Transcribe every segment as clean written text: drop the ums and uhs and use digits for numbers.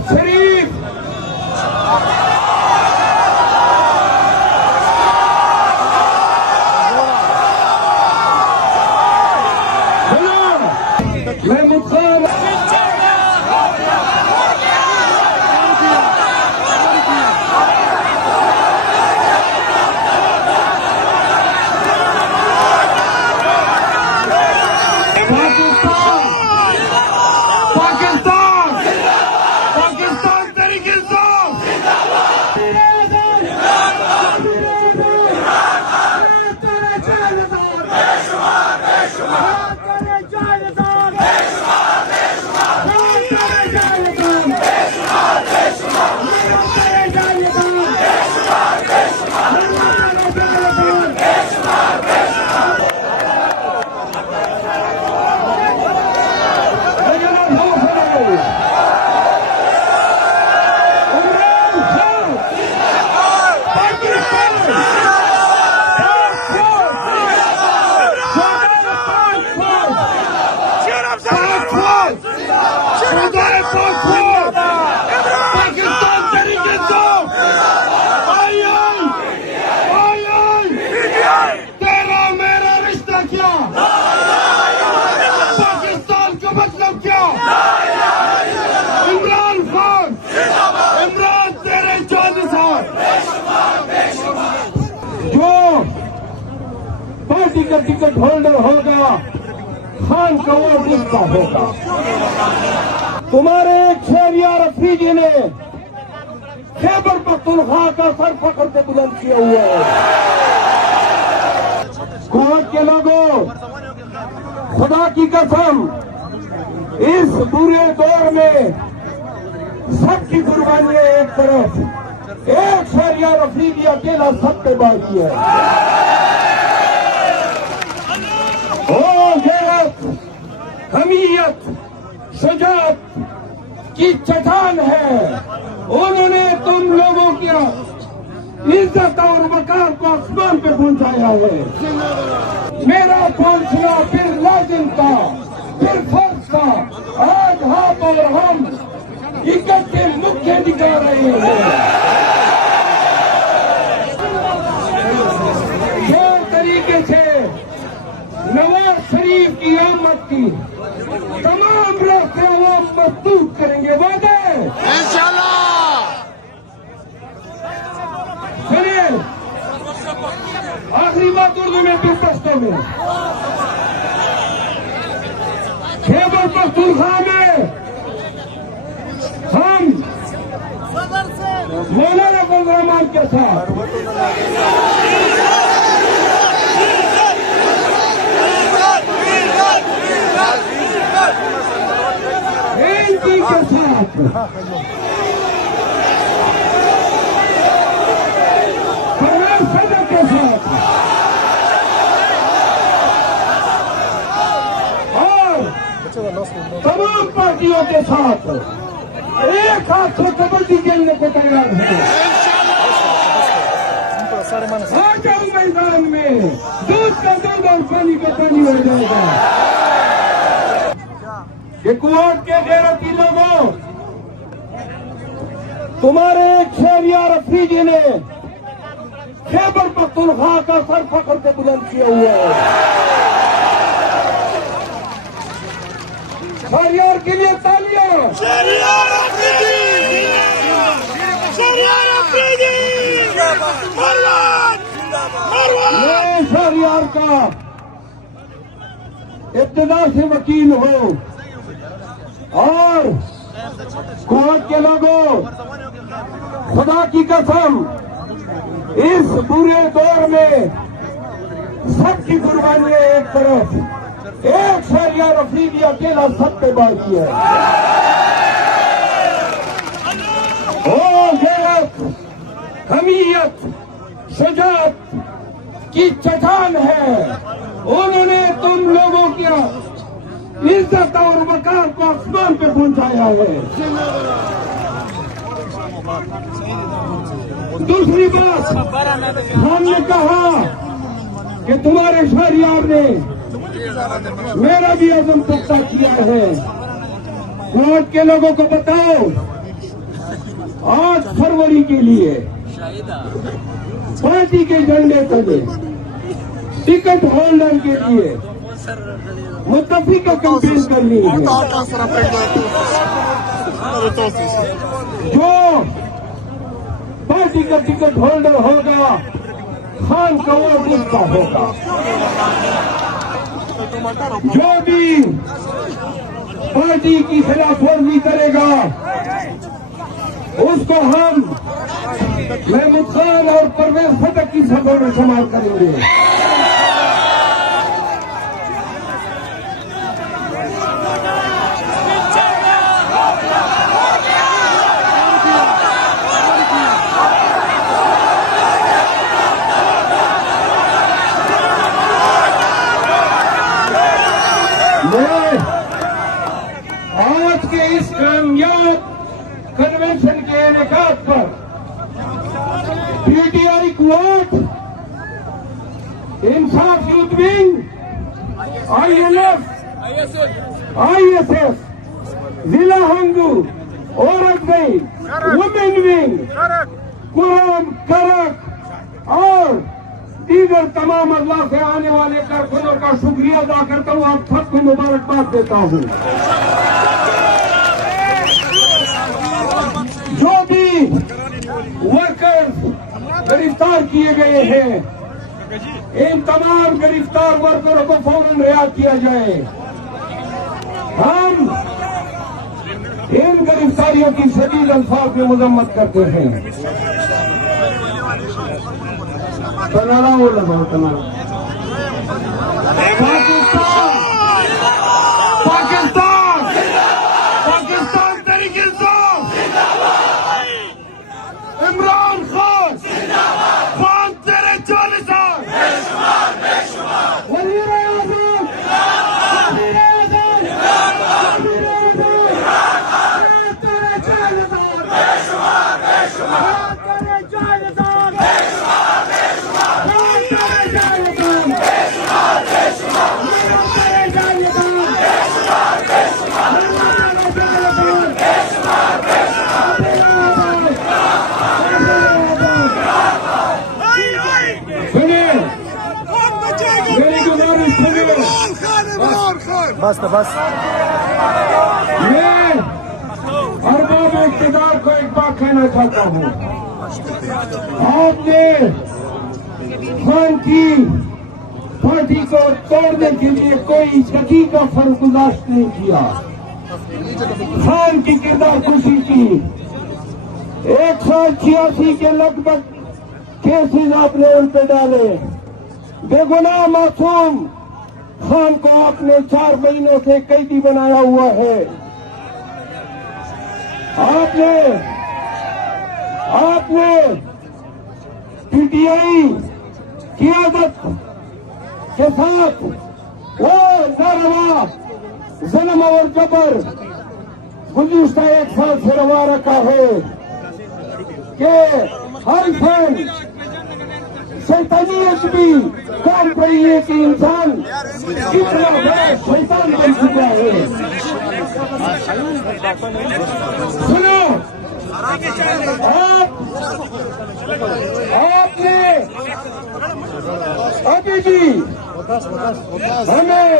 Nawaz Sharif Mahmood Khan party का ticket holder होगा, खान का वोट उसका होगा। तुम्हारे एक शहरियार अफरीदी ने खैबर पख्तूनख्वा का सर फख्र से बुलंद किया हुआ है। कोर्ट के लोगों, खुदा की कसम, इस बुरे दौर में सबकी कुर्बानियां एक तरफ, एक शहरियार अफरीदी अकेला सब पे बाकी है। हमीयत, शुजाअत की चट्टान है। उन्होंने तुम लोगों की इज्जत और वकार को आसमान पे पहुंचाया है। मेरा पहुंचना फिर लाजिम था, फिर फर्ज था। आज आप और हम इकट्ठे मुख्य दिखा रहे हैं। जो तरीके से नवाज शरीफ की आमद की तमाम रास्ते वो मजबूत करेंगे। वादे इंशाल्लाह। सुनिए, आखिरी बात उर्दू में दिलचस्पों में, खैबर पख्तूनख्वा में हम मौलाना फजल रहमान के साथ के साथ सदर के साथ और तमाम पार्टियों के साथ एक हाथ से कबड्डी खेलने को तैयार है। आ जाओ मैदान में, दूध का दूध और पानी का पानी हो जाएगा। ये कुआट के गैरती लोगों, तुम्हारे एक शहरियार अफरीदी ने खैबर पख्तूनख्वा का सर फख्र से बुलंद किया हुआ है। शहरियार के लिए तालियां। शहरियार अफरीदी, शहरियार अफरीदी, मैं शहरियार का इब्तिदा से वकील हूँ और कोर्ट के लोगों, खुदा की कसम, इस बुरे दौर में सबकी कुर्बानियां एक तरफ, एक शहरियार अफरीदी अकेला सब पे बाकी है। ओ गैरत, हमीयत, शुजाअत की चट्टान है। उन्होंने तुम लोगों की इज्जत और वकार को आसमान पे पहुंचाया है। दूसरी बात, हमने कहा कि तुम्हारे शहरियार ने मेरा भी अज़म पुख्ता किया है। कोर्ट के लोगों को बताओ फरवरी के लिए पार्टी के झंडे तले टिकट होल्डर के लिए मुत्तफिका कैंपेन करनी है। जो पार्टी का टिकट होल्डर होगा खान का वोट उसका होगा। जो भी पार्टी की खिलाफवर्जी करेगा उसको हम महमूद खान और परवेज खटक की सभा में शामिल करेंगे। आज के इस कामयाब कन्वेंशन के इनेकाद पर पीटीआई क्वाड, इंसाफ यूथ विंग, आईएसएफ, जिला हंगू, औरत विंग, वुमेन विंग, कुरान करक और दीगर तमाम अल्लाह से आने वाले कारकुनों का शुक्रिया अदा करता हूँ। आप सबको मुबारकबाद देता हूँ। जो भी वर्कर्स गिरफ्तार किए गए हैं, इन तमाम गिरफ्तार वर्करों को फौरन रिहा किया जाए। हम इन गिरफ्तारियों की शदीद अल्फाज में मजम्मत करते हैं। पाकिस्तान तरीके से इमरान खान खान तेरे 40 साल वज़ीर आज़म, तेरे 40 साल बस बस मैं अरबाब इक़्तिदार को एक बात कहना चाहता हूँ। आपने खान की पार्टी को तोड़ने के लिए कोई सदी का फर्गुजाश्त नहीं किया। खान की किरदार खुशी की 186 के लगभग केसेस आपने उन पे डाले। बेगुनाह मासूम खान को आपने 4 महीनों से कैदी बनाया हुआ है। आपने पीटीआई क़ियादत के साथ वो नारवा जुल्म और जबर गुज़िश्ता 1 साल से रवा रखा है कि हर फैन शैतानियत भी काम पड़ी है कि इंसान कितना बड़ा शैतान बन चुका है। सुनो, आपने अभी भी हमें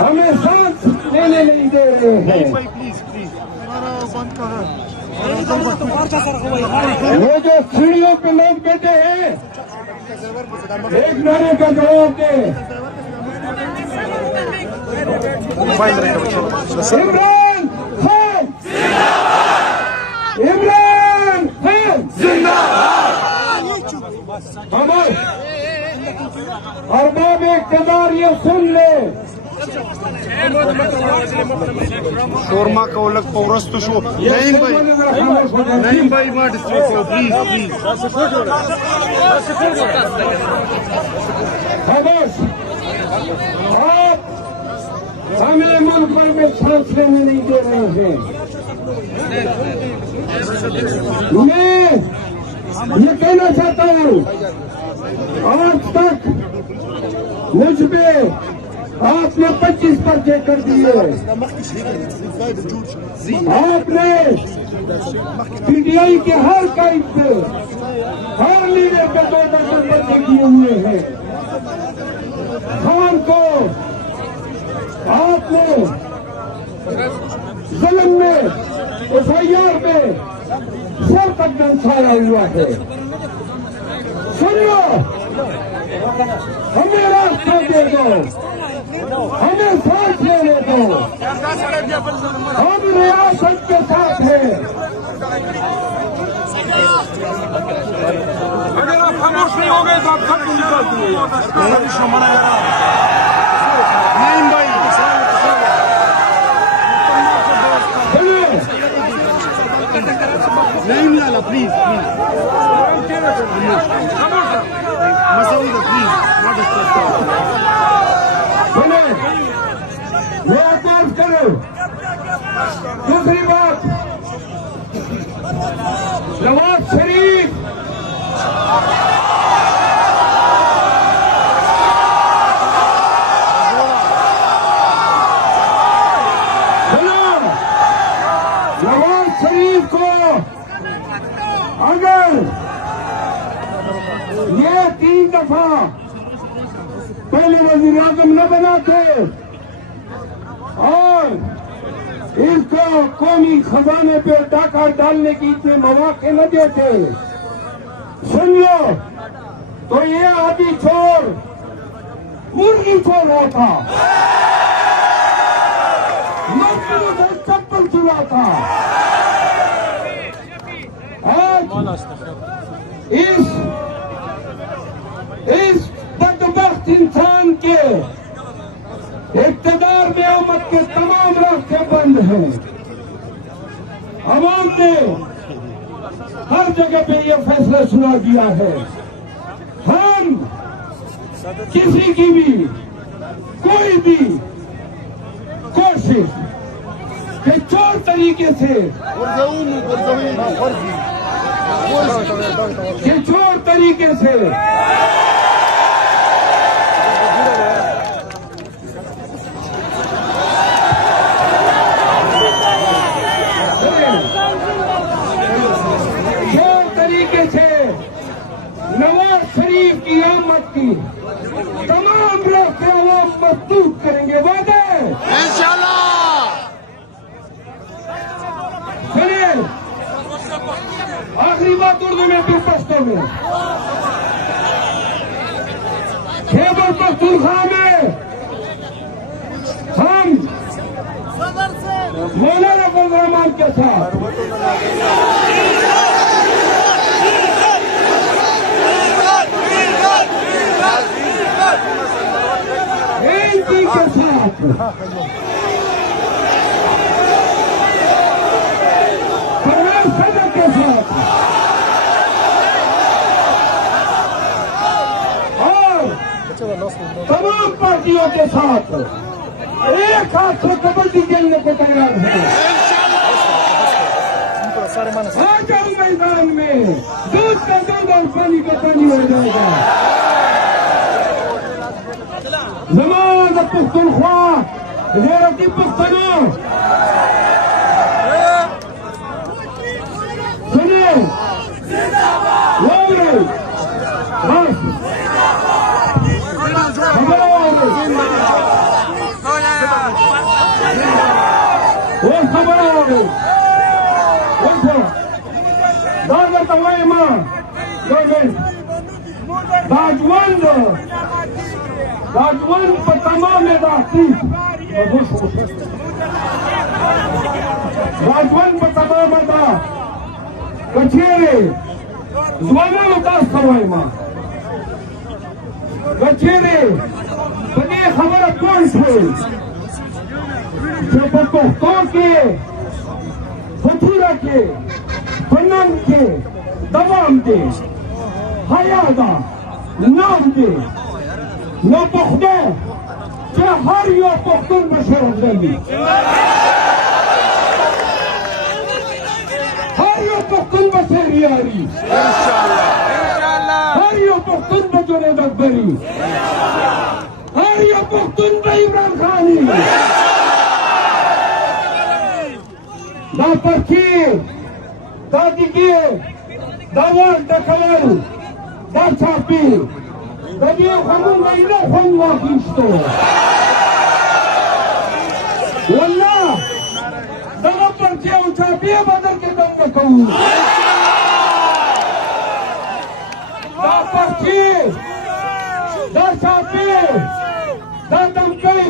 हमें सांस लेने नहीं दे रहे हैं। वो जो सीढ़ियों पे लोग बैठे हैं, एक नारे का जवाब दे। इमरान खान इमरान खान हमारे अरबाब इक़्तिदार ये सुन ले। शोरमा कौलक पौरस्त शो नहीं भाई मार प्लीज खामोश। आप हमें मुल्क भर में सांस लेने नहीं दे रहे हैं। मैं ये कहना चाहता हूँ आज तक मुझ पे आपने 25 पर्चे कर दिए। आपने पीटीआई के हर काइद पे, हर लीडर पे 2 पर्चे किए हुए हैं। खान को आपने जुल्म में, एफआईआर में सर तक दंसाया हुआ है। सुनो, हमें रास्ता दे दो, हमें सांस लेने दो, हम रियासत के साथ हैं। अगर आप खामोश नहीं हो गए तो आप खत्म निकाल दिए। नहीं मिला प्लीज मसूद प्लीज सुने, मैं अर्ज करूं। दूसरी बात, नवाज शरीफ नवाज शरीफ को अगर ये 3 दफा पहले वजीर आजम न बनाते और इसको कौमी खजाने पे डाका डालने की इतने मौके न देते, सुन लो, तो ये आदि चोर मुर्गी चोर होता, मजदूरों से चप्पल चुराता। इस बदबख्त इंसान के इक़्तिदार में आमद के तमाम रास्ते बंद हैं। अवाम ने हर जगह पे ये फैसला सुना दिया है। हम किसी की भी कोई भी कोशिश के चोर तरीके से नवाज शरीफ की आमद की तमाम रास्ते वो मजबूत करेंगे। वादे इंशाल्लाह। सुनिए, आखिरी बात उर्दू में फिर पश्तो में। खैबर पख्तूनख्वा में हम मौलाना फजल रहमान के साथ एनपी के साथ परवेज सदर के साथ और तमाम पार्टियों के साथ एक हाथ से कबड्डी खेलने को तैयार है। आ जाओ मैदान में, दूध का दूध और पानी का पानी हो जाएगा। नमाज पुख्तूनख्वा गैरती पुख्तनों, सुनिए, वो खबर हो गई। दादा तवाई माँ राजवन पर तमाम राजवन पर तमाम कचेरे जुबाना उतास करवाई माँ कचेरे बने खबर कौन थे जो पुख्तों के फतूरा के फनन के दवाम दे हयादा नाम दे न पुख्तो के हर यो पुख्तून बशर जल्दी हर यो पुख्तून बशर यारी हर यो Pukhtun Arya Puktun pe Imran Khani. Da parchi, da digi, da wal da kawal, da chapi, da dia khamu naina khamwa kisto. Wallah, da parchi au chapi badal ke dam kau. Da parchi, da chapi, da dam kai.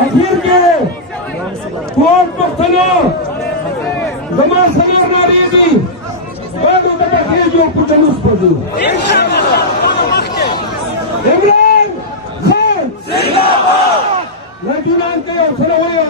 Akhir ke Tuan Pekhtano Zaman Sanar Nari ini baru dapat hijau putus padu. Imran Khan Zindabad. Lagi nanti Sarawaya